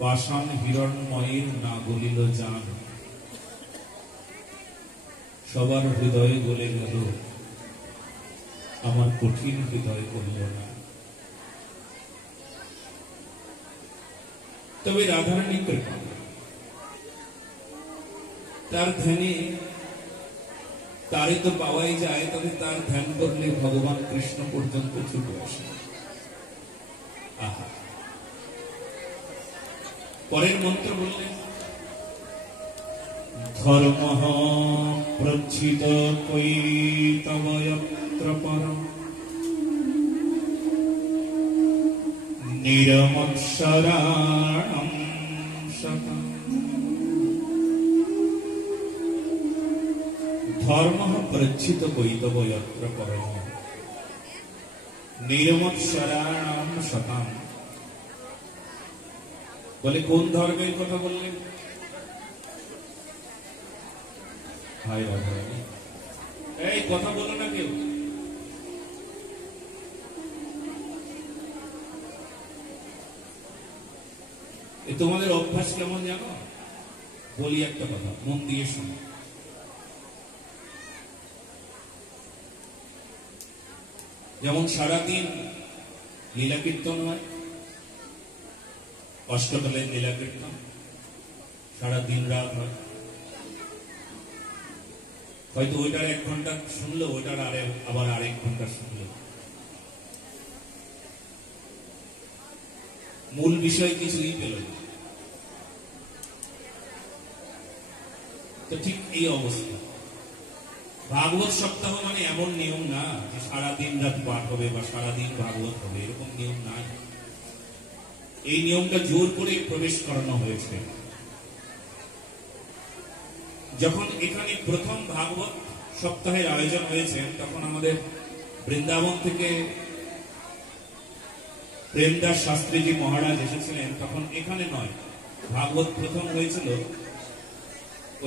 पाषाण हिरण्मयेर ना गलिल जान सबार हृदय गले गेल आमार कठिन हृदय गलिल ना। तबे राधारानी कृपा तार ध्याने तारे तो पावाई जाए तबे तार ध्यान करले भगवान कृष्ण पर्यन्त छुटे आसे। आहा परेर मंत्र बोललेन धर्मः प्रच्छित कैतवयत्र परम निरमक्षराणं शतम्। धर्मः प्रच्छित कैतवयत्र परम निरमक्षराणं शतम्। बोले कौन धर्मेर कथा बोललेन? हाय राधारानी এই কথা বলো না কেউ। তোমাদের অভ্যাস কেমন জানো? বলি একটা কথা, মন দিয়ে শোনো। যেমন সারাদিন লীলা কীর্তন হয়, অষ্টকালের লীলা কীর্তন সারা দিন রাত হয়, হয়তো ওইটার 1 ঘন্টা শুনলো, ওইটার আবার আরেক ঘন্টা শুনলো, মূল বিষয় কিছুই পেল না। তো ঠিক এই অবস্থা। ভাগবত সপ্তাহ মানে এমন নিয়ম না যে সারাদিন রাত পাঠ হবে বা সারাদিন ভাগবত হবে, এরকম নিয়ম নাই। এই নিয়মটা জোর করে প্রবেশ করানো হয়েছে। যখন এখানে প্রথম ভাগবত সপ্তাহের আয়োজন হয়েছে, তখন আমাদের বৃন্দাবন থেকে প্রেমদাস শাস্ত্রীজি মহারাজ এসেছিলেন। তখন এখানে নয়, ভাগবত প্রথম হয়েছিল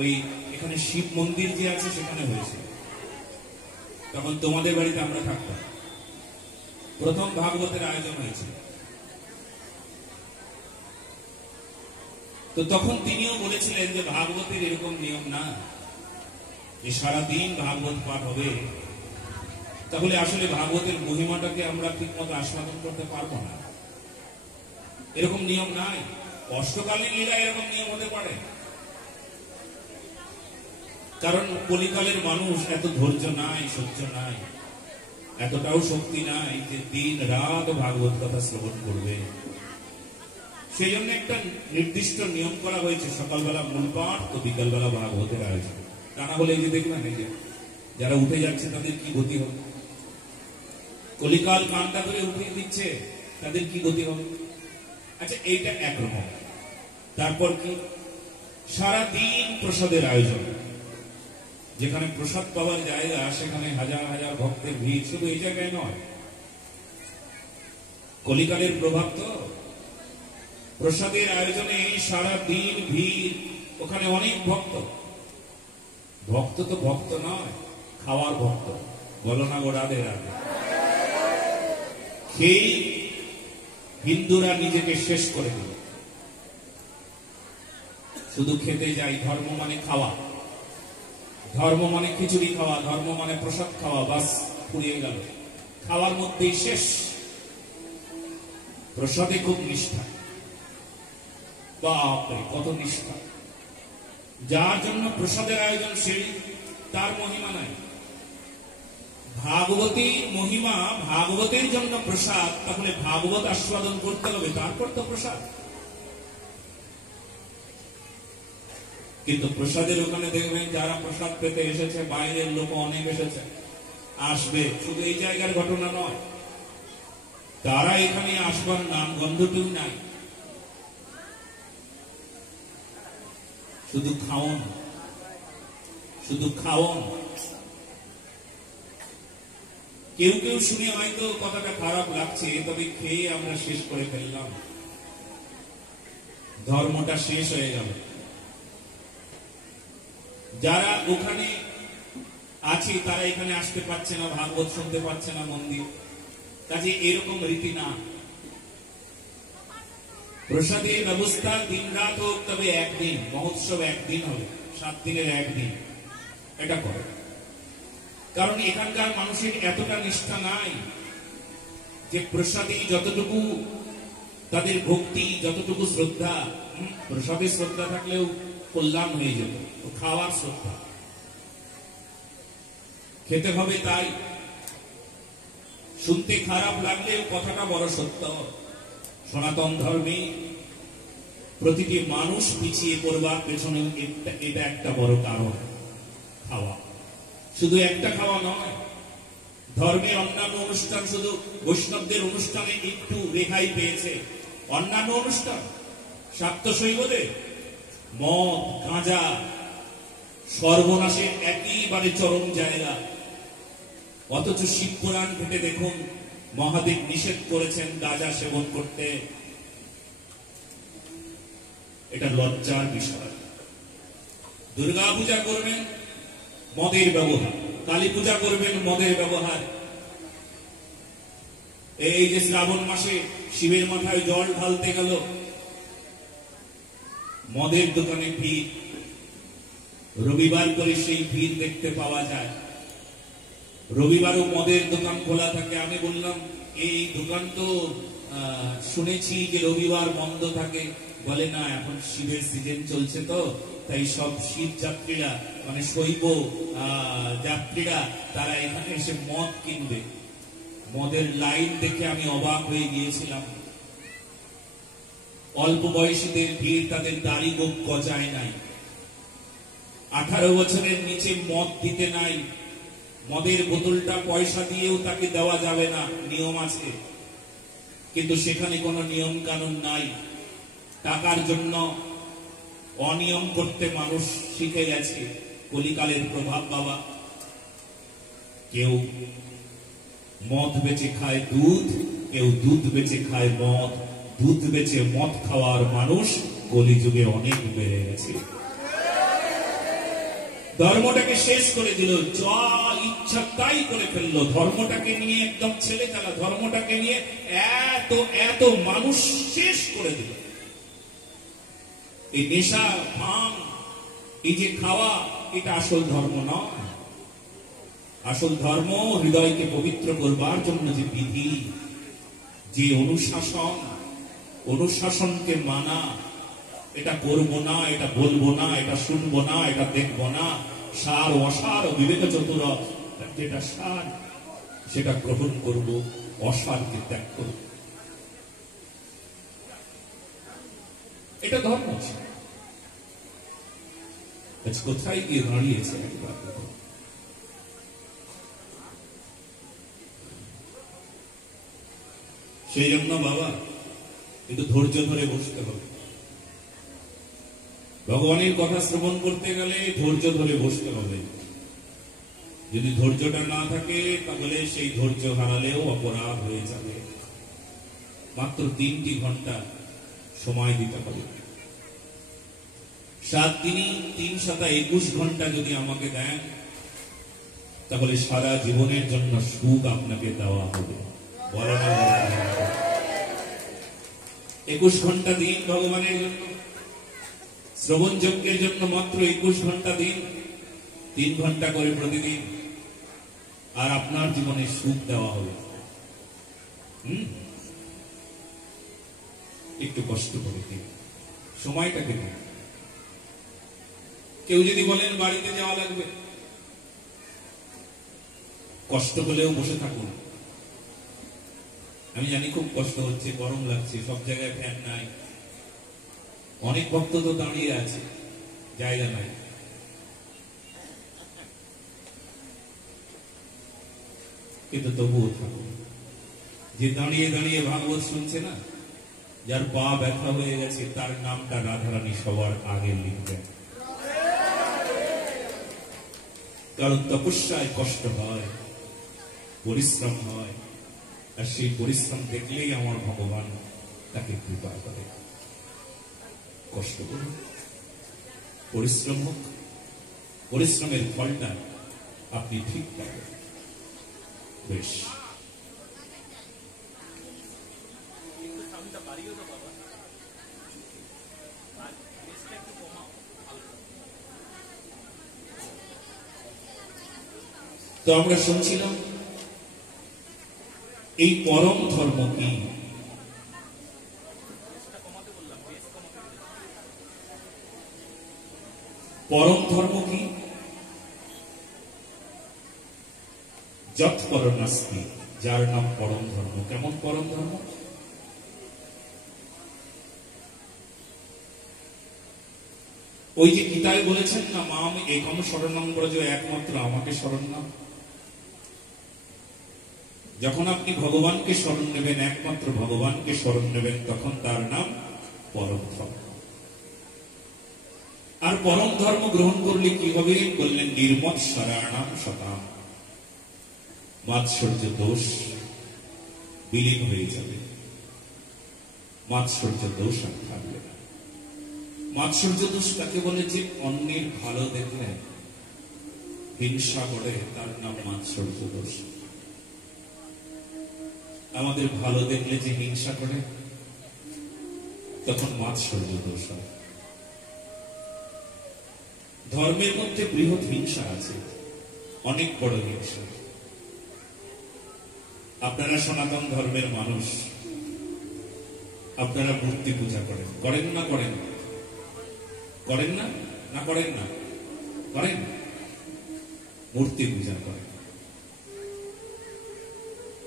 ওই এখানে শিব মন্দির যে আছে সেখানে হয়েছিল। তখন তোমাদের বাড়িতে আমরা থাকতাম, প্রথম ভাগবতের আয়োজন হয়েছিল। তো তখন তিনিও বলেছিলেন যে ভাগবতের এরকম নিয়ম না যে সারাদিন ভাগবত পাঠ হবে, তাহলে আসলে ভাগবতের মহিমাটাকে আমরা ঠিক মতো আস্বাদন করতে পারবো না। এরকম নিয়ম নাই। অষ্টকালীন লীলা এরকম নিয়ম হতে পারে, কারণ কলিকালের মানুষ এত ধৈর্য নাই, সহ্য নাই, এতটাও শক্তি নাই যে দিন রাত ভাগবত কথা শ্রবণ করবে। সেই জন্য একটা নির্দিষ্ট নিয়ম করা হয়েছে, সকালবেলা মূল পাঠ, তো বিকালবেলা ভাগবতের আয়োজন। তা না হলে এই যে দেখবেন, এই যে যারা উঠে যাচ্ছে তাদের কি গতি হবে, কলিকাল কানটা ধরে উঠিয়ে দিচ্ছে, তাদের কি গতি হবে? আচ্ছা, এইটা একরকম। তারপর কি, সারাদিন প্রসাদের আয়োজন, যেখানে প্রসাদ পাওয়ার জায়গা সেখানে হাজার হাজার ভক্তের ভিড়। শুধু এই জায়গায় নয়, কলিকালের প্রভাব তো প্রসাদের আয়োজনে সারাদিন ভিড়, ওখানে অনেক ভক্ত। ভক্ত তো ভক্ত নয়, খাওয়ার ভক্ত। বলো না গো রাধে রাধে। খেয়ে হিন্দুরা নিজেকে শেষ করে দিল। শুধু খেতে যাই, ধর্ম মানে খাওয়া, ধর্ম মানে খিচুড়ি খাওয়া, ধর্ম মানে প্রসাদ খাওয়া, বাস ফুরিয়ে গেল, খাওয়ার মধ্যেই শেষ। প্রসাদে খুব নিষ্ঠা, বাপরে কত নিষ্ঠা। যার জন্য প্রসাদের আয়োজন, সেই তার মহিমা নাই। ভাগবতীর মহিমা, ভাগবতের জন্য প্রসাদ, তাহলে ভাগবত আস্বাদন করতে হবে, তারপর তো প্রসাদ। কিন্তু প্রসাদের ওখানে দেখবেন যারা প্রসাদ পেতে এসেছে, বাইরের লোক অনেক এসেছে, আসবে। শুধু এই জায়গার ঘটনা নয়, তারা এখানে আসবার নাম গন্ধটুকু নাই। শুধু খাওন, শুধু খাওন। কেউ কেউ শুনে হয়তো কথাটা খারাপ লাগছে, তবে খেয়ে আমরা শেষ করে ফেললাম, ধর্মটা শেষ হয়ে গেল। যারা ওখানে আছে তারা এখানে আসতে পারছে না, ভাগবত শুনতে পারছে না মন্দির, কাজে এরকম রীতি না। প্রসাদের ব্যবস্থা দিন রাত হোক, তবে একদিন মহোৎসব, একদিন হবে, 7 দিনের একদিন এটা করে। কারণ এখানকার মানুষের এতটা নিষ্ঠা নাই যে প্রসাদে যতটুকু তাদের ভক্তি, যতটুকু শ্রদ্ধা, প্রসাদের শ্রদ্ধা থাকলেও কল্যাণ হয়ে যেত, খাওয়ার শ্রদ্ধা, খেতে হবে। তাই শুনতে খারাপ লাগলেও কথাটা বড় সত্য। সনাতন ধর্মে প্রতিটি মানুষ পিছিয়ে পড়বার পেছনে এটা একটা বড় কারণ, খাওয়া। শুধু একটা খাওয়া নয়, ধর্মের অন্যান্য অনুষ্ঠান, শুধু বৈষ্ণবদের অনুষ্ঠানে একটু রেহাই পেয়েছে, অন্যান্য অনুষ্ঠান শাক্তশৈবদের মদ, গাঁজা সর্বনাশের একেবারে চরম জায়গা। অথচ শিব পুরাণ ঘেটে দেখুন, মহাদেব নিষেধ করেছেন গাঁজা সেবন করতে। এটা লজ্জার বিষয়। দুর্গা পূজা করবেন, মদের ব্যবহার, কালী পূজা করবেন, মদের ব্যবহার। এই যে শ্রাবণ মাসে শিবের মাথায় জল ঢালতে গেল, মদের দোকানে ভিড়, রবিবার করে সেই ভিড় দেখতে পাওয়া যায়। রবিবারও মদের দোকান খোলা থাকে। আমি বললাম, এই দোকান তো শুনেছি যে রবিবার বন্ধ থাকে। বলে না, এখন শিবের সিজন চলছে তো, তাই সব শিব যাত্রীরা, মানে শৈব যাত্রীরা, তারা এখানে এসে মদ কিনবে। মদের লাইন দেখে আমি অবাক হয়ে গিয়েছিলাম। অল্প বয়সীদের ভিড়, তাদের দাড়ি গোপ গজায় নাই, 18 বছরের নিচে মদ দিতে নাই, মদের বোতলটা পয়সা দিয়েও তাকে দেওয়া যাবে না, নিয়ম আছে। কিন্তু সেখানে কোনো নিয়ম কানুন নাই। টাকার জন্য অনিয়ম করতে মানুষ শিখে গেছে। কলিকালের প্রভাব বাবা। কেউ মদ বেচে খায় দুধ, কেউ দুধ বেচে খায় মদ। দুধ বেচে মদ খাওয়ার মানুষ কলিযুগে অনেক বেড়ে গেছে। ধর্মটাকে শেষ করে দিল, যা ইচ্ছা তাই করে ফেললো। ধর্মটাকে নিয়ে একদম ছেলে চালা, ধর্মটাকে নিয়ে এত এত মানুষ শেষ করে দিল। এই নেশা, ভাঙ, এই যে খাওয়া, এটা আসল ধর্ম নয়। আসল ধর্ম হৃদয়কে পবিত্র করবার জন্য যে বিধি, যে অনুশাসন, অনুশাসনকে মানা। এটা করবো না, এটা বলবো না, এটা শুনবো না, এটা দেখবো না। সার অসার ও বিবেক চতুর, যেটা সার সেটা গ্রহণ করব, অসারকে ত্যাগ করব। এটা ধর্ম। কোথায় গিয়ে দাঁড়িয়েছে একবার দেখো। সেই জন্য বাবা একটু ধৈর্য ধরে বসতে হবে। ভগবানের কথা শ্রবণ করতে গেলে ধৈর্য ধরে বসতে হবে। যদি ধৈর্যটা না থাকে তাহলে সেই ধৈর্য হারালেও অপরাধ হয়ে যাবে। মাত্র 3টি ঘন্টা সময় দিতে হবে। 7 দিনই 3 7 21 ঘন্টা যদি আমাকে দেন, তাহলে সারা জীবনের জন্য সুখ আপনাকে দেওয়া হবে। বলো না 21 ঘন্টা দিন ভগবানের জন্য, শ্রবণ যজ্ঞের জন্য মাত্র 21 ঘন্টা দিন, 3 ঘন্টা করে প্রতিদিন, আর আপনার জীবনে সুখ দেওয়া হবে। একটু কষ্ট করে দিন, সময়টাকে দিন। কেউ যদি বলেন বাড়িতে যাওয়া লাগবে, কষ্ট হলেও বসে থাকুন। আমি জানি খুব কষ্ট হচ্ছে, গরম লাগছে, সব জায়গায় ফ্যান নাই। অনেক ভক্ত তো দাঁড়িয়ে আছে, জায়গা নাই। কিন্তু তবুও থাকুন। যে দাঁড়িয়ে দাঁড়িয়ে ভাগবত শুনছে না, যার পা ব্যথা হয়ে গেছে, তার নামটা রাধারানী সবার আগে লিখবেন। কারণ তপস্যায় কষ্ট হয়, পরিশ্রম হয়, আর সেই পরিশ্রম দেখলেই আমার ভগবান তাকে কৃপা করে। কষ্ট করুন, পরিশ্রম হোক, পরিশ্রমের ফলটা আপনি ঠিক পাবেন। বেশ, তো আমরা শুনছিলাম এই পরম ধর্ম কি। পরম ধর্ম কি? যৎ পরমাস্তি, যার নাম পরম ধর্ম। কেমন পরম ধর্ম? ওই যে গীতায় বলেছেন না, মাম একম শরণং ব্রজ, একমাত্র আমাকে শরণ নাও। যখন আপনি ভগবানকে শরণ নেবেন, একমাত্র ভগবানকে শরণ নেবেন, তখন তার নাম পরম ধর্ম। আর পরম ধর্ম গ্রহণ করলে কি হবে? বললেন নির্মৎ শরণাম শতাম, মাৎসর্য দোষ বিলীন হয়ে যাবে। মাৎসর্য দোষ আর থাকবে না। মাৎসর্য দোষ কাকে বলে? যে অন্যের ভালো দেখলে হিংসা করে, তার নাম মাৎসর্য দোষ। আমাদের ভালো দেখলে যে হিংসা করে, তখন মাৎসর্য দোষ হয়। ধর্মের মধ্যে বৃহৎ হিংসা আছে, অনেক বড় হিংসা। আপনারা সনাতন ধর্মের মানুষ, আপনারা মূর্তি পূজা করেন, করেন না? করেন করেন না? না করেন না? করেন। মূর্তি পূজা করেন।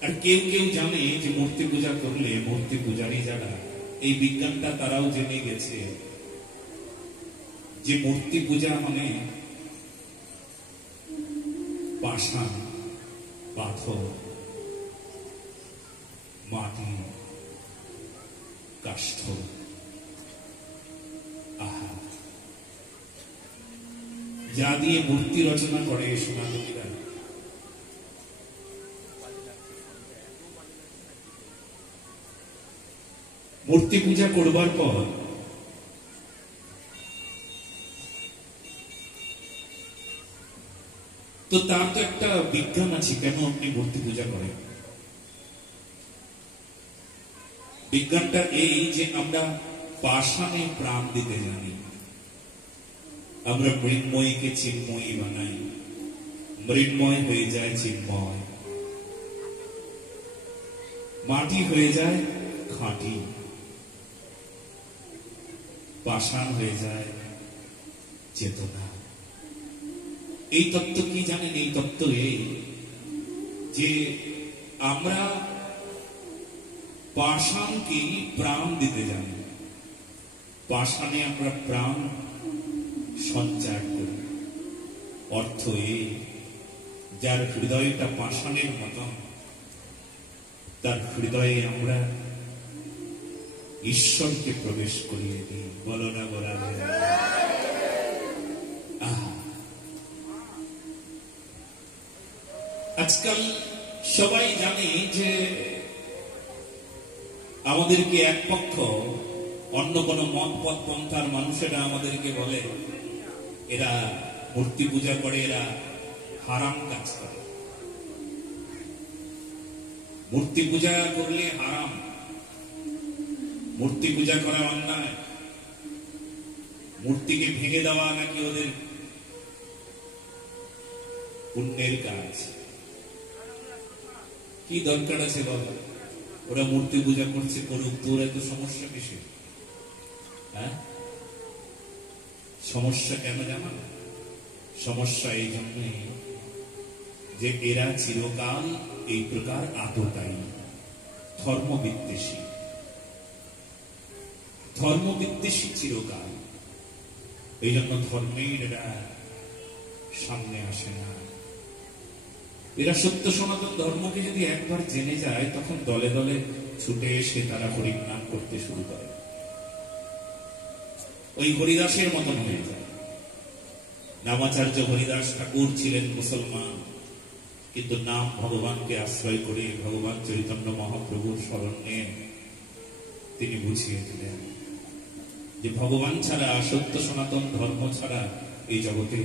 আর কেউ কেউ জানে যে মূর্তি পূজা করলে, মূর্তি পূজারী যারা, এই বিজ্ঞানটা তারাও জেনে গেছে যে মূর্তি পূজা মানে পাষাণ, পাথর, মাটি, কাষ্ঠ, আহা, যা দিয়ে মূর্তি রচনা করে সনাতনীরা, মূর্তি পূজা করবার পর তো তার তো একটা বিজ্ঞান আছে কেন আপনি মূর্তি পূজা করেন। বিজ্ঞানটা এই যে আমরা পাষাণে প্রাণ দিতে জানি, আমরা মৃন্ময়ীকে চিন্ময়ী বানাই, মৃন্ময় হয়ে যায় চিন্ময়, মাটি হয়ে যায় খাঁটি, পাষাণ হয়ে যায় চেতনা। এই তত্ত্ব কি জানেন? এই তত্ত্ব এই যে আমরা পাষাণকে প্রাণ দিতে জানি, পাষাণে আমরা প্রাণ সঞ্চার করি। অর্থ এই, যার হৃদয়টা পাষাণের মতন, তার হৃদয়ে আমরা ঈশ্বরকে প্রবেশ করিয়ে দিই। বলো না বরাবর। আজকাল সবাই জানে যে আমাদেরকে এক পক্ষ, অন্য কোন মত পথ পন্থার মানুষেরা আমাদেরকে বলে এরা মূর্তি পূজা করে, এরা হারাম কাজ করে। মূর্তি পূজা করলে হারাম, মূর্তি পূজা করা অন্যায়, মূর্তিকে ভেঙে দেওয়া নাকি ওদের পুণ্যের কাজ। কি দরকার আছে বাবা? ওরা মূর্তি পূজা করছে, করুক, তোর এত সমস্যা কিসে? হ্যাঁ, সমস্যা কেন জানো? সমস্যা এই জন্যই যে এরা চিরকাল এই প্রকার আততায়ী, ধর্মবিদ্বেষী, ধর্মবিদ্বেষী চিরকাল। এই জন্য ধর্মের এরা সামনে আসে না। এরা সত্য সনাতন ধর্মকে যদি একবার জেনে যায়, তখন দলে দলে ছুটে এসে তারা হরিনাম করতে শুরু করে, ওই হরিদাসের মতন হয়ে যায়। নামাচার্য হরিদাস ঠাকুর ছিলেন মুসলমান, কিন্তু নাম ভগবানকে আশ্রয় করে ভগবান চৈতন্য মহাপ্রভুর শরণ নিয়ে তিনি বুঝিয়ে দিলেন যে ভগবান ছাড়া, সত্য সনাতন ধর্ম ছাড়া এই জগতে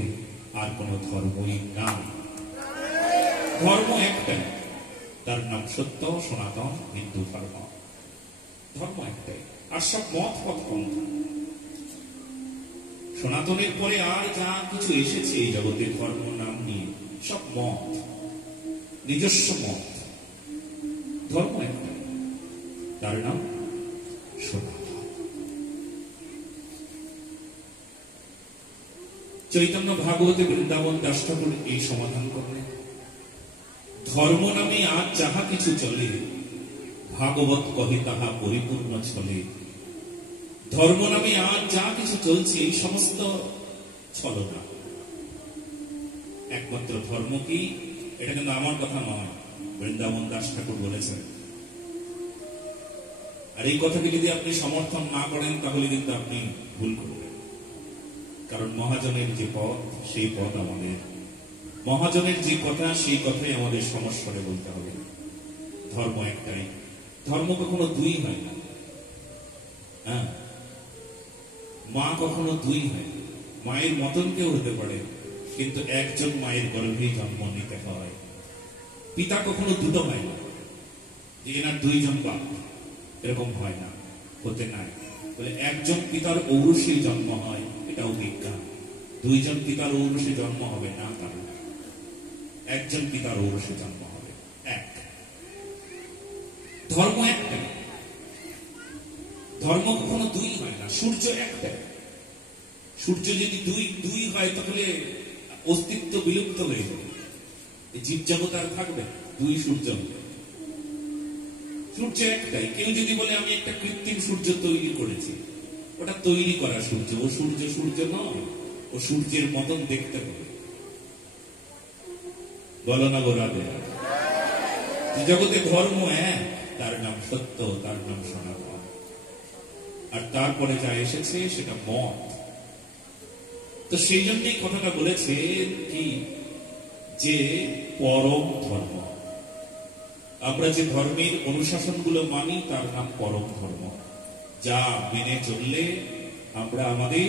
আর কোন ধর্মই নাই। ধর্ম একটাই, তার নাম সত্য সনাতন হিন্দু ধর্ম। ধর্ম একটাই, আর সব মত পথ পন্থা। সনাতনের পরে আর যা কিছু এসেছে এই জগতে ধর্ম নাম নিয়ে, সব মত, নিজস্ব মত। ধর্ম একটাই, তার নাম সনাতন। চৈতন্য ভাগবতে বৃন্দাবন দাস ঠাকুর এই সমাধান করলেন। ধর্ম নামে আজ যাহা কিছু চলে, ভাগবত কহে তাহা পরিপূর্ণ চলে। ধর্ম নামে আজ যা কিছু চলছে এই সমস্ত ছলনা। একমাত্র ধর্ম কি? এটা কিন্তু আমার কথা নয়, বৃন্দাবন দাস ঠাকুর বলেছেন। আর এই কথাকে যদি আপনি সমর্থন না করেন তাহলে কিন্তু আপনি ভুল করবেন। কারণ মহাজনের যে পথ, সেই পথ আমাদের, মহাজনের যে কথা, সেই কথাই আমাদের সমস্বরে বলতে হবে। ধর্ম একটাই, ধর্ম কখনো দুই হয় না। হ্যাঁ, মা কখনো দুই হয়, মায়ের মতন কেউ হতে পারে, কিন্তু একজন মায়ের গর্ভেই জন্ম নিতে হয়। পিতা কখনো দুটো হয় না, যে এনার দুইজন বাপ, এরকম হয় না, হতে নাই। বলে একজন পিতার ঔরসে জন্ম হয়, এটাও বিজ্ঞান। দুইজন পিতার ঔরসে জন্ম হবে না, কারণ একজন পিতার ঔরসে জন্ম হবে। এক, ধর্ম একটাই, ধর্ম কখনো দুই হয় না। সূর্য একটাই, সূর্য যদি দুই হয় তাহলে অস্তিত্ব বিলুপ্ত হয়ে যাবে, জীব জগৎ আর থাকবে। দুই সূর্য, সূর্য একটাই। কেউ যদি বলে আমি একটা কৃত্রিম সূর্য তৈরি করেছি, ওটা তৈরি করা সূর্য, ও সূর্য সূর্য নয়, ও সূর্যের মতন দেখতে হবে। বলো না গোরাবে? জগতে ধর্ম এক, তার নাম সত্য, তার নাম সনাতন। আর তারপরে যা এসেছে সেটা মত। তো সেই জন্যই কথাটা বলেছে কি, যে পরম ধর্ম, আমরা যে ধর্মের অনুশাসনগুলো মানি তার নাম পরম ধর্ম। যা মেনে চললে আমরা আমাদের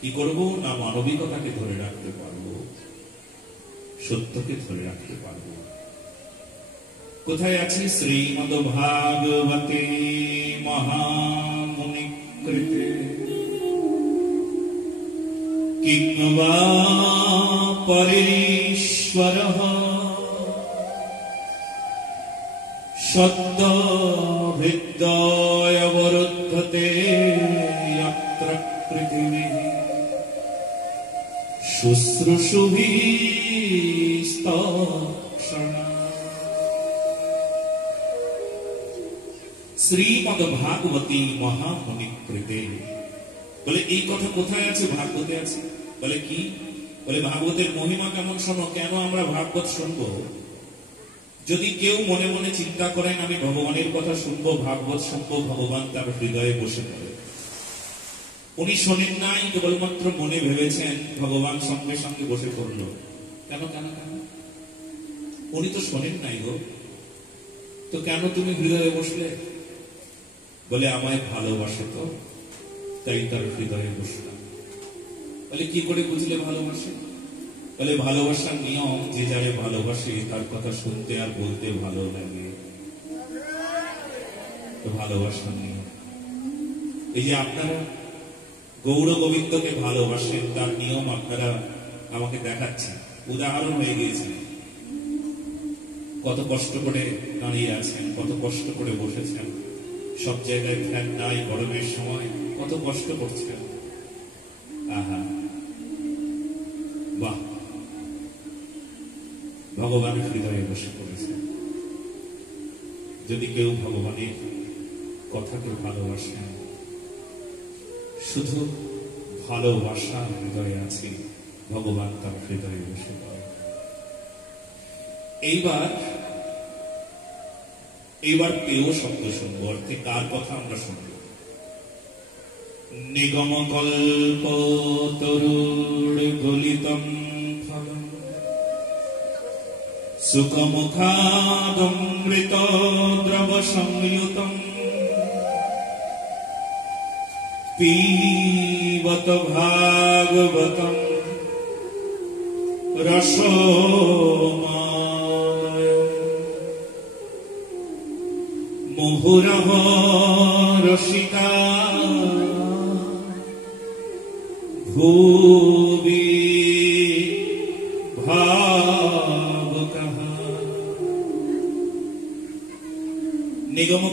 কি করব না, মানবিকতাকে ধরে রাখতে পারবো, সত্যকে ধরে রাখতে পারবো। কোথায় আছে শ্রীমদ ভাগবতে মহামুনি কৃতে কিংবা পরেশ্বরঃ সদ্য হৃদয়বরুদ্ধতে যত্র পৃথিবীঃ শুশ্রূষুভিস্তক্ষণা। শ্রীমদ ভাগবতী মহামুনি কৃতে, বলে এই কথা কোথায় আছে? ভাগবতে আছে। বলে কি? বলে ভাগবতের মহিমা কেমন শোনো। কেন আমরা ভাগবত শুনবো? যদি কেউ মনে মনে চিন্তা করেন আমি ভগবানের কথা শুনবো, ভাগবত শুনবো, ভগবান তার হৃদয়ে বসে পড়ে। উনি শোনেন নাই, কেবলমাত্র মনে ভেবেছেন, ভগবান সঙ্গে সঙ্গে বসে পড়লো। কেন কেন কেন? উনি তো শোনেন নাই গো, তো কেন তুমি হৃদয়ে বসলে? বলে আমায় ভালোবাসে তো, তাই তার হৃদয়ে বসলাম। বলে কি করে বুঝলে ভালোবাসে? বলে ভালোবাসার নিয়ম, যে যারে ভালোবাসে তার কথা শুনতে আর বলতে ভালো লাগে। তো ভালোবাসার নিয়ম এই যে আপনারা গৌর গোবিন্দকে ভালোবাসেন, তার নিয়ম আপনারা আমাকে দেখাচ্ছেন, উদাহরণ হয়ে গিয়েছে। কত কষ্ট করে দাঁড়িয়ে আছেন, কত কষ্ট করে বসেছেন, সব জায়গায় ফ্যান নাই, গরমের সময় কত কষ্ট করছেন। আহা, বাহ, ভগবানের হৃদয়ে বসে পড়েছে। যদি কেউ ভগবানের কথাকে ভালোবাসেন, শুধু ভালোবাসা হৃদয়ে আছে, ভগবান তার হৃদয়ে বসে পড়ে। এইবার পেয় শব্দ শুনবো, অর্থে কার কথা আমরা শুনব? নিগম কল্প তরুণ গলিতম ফলম সুখমুখাদমৃত দ্রব সংযুতম পীবত ভাগবতম রসমালয়ম মুহুরঃ রসিকা ভুবি ভাবুকঃ। নিগম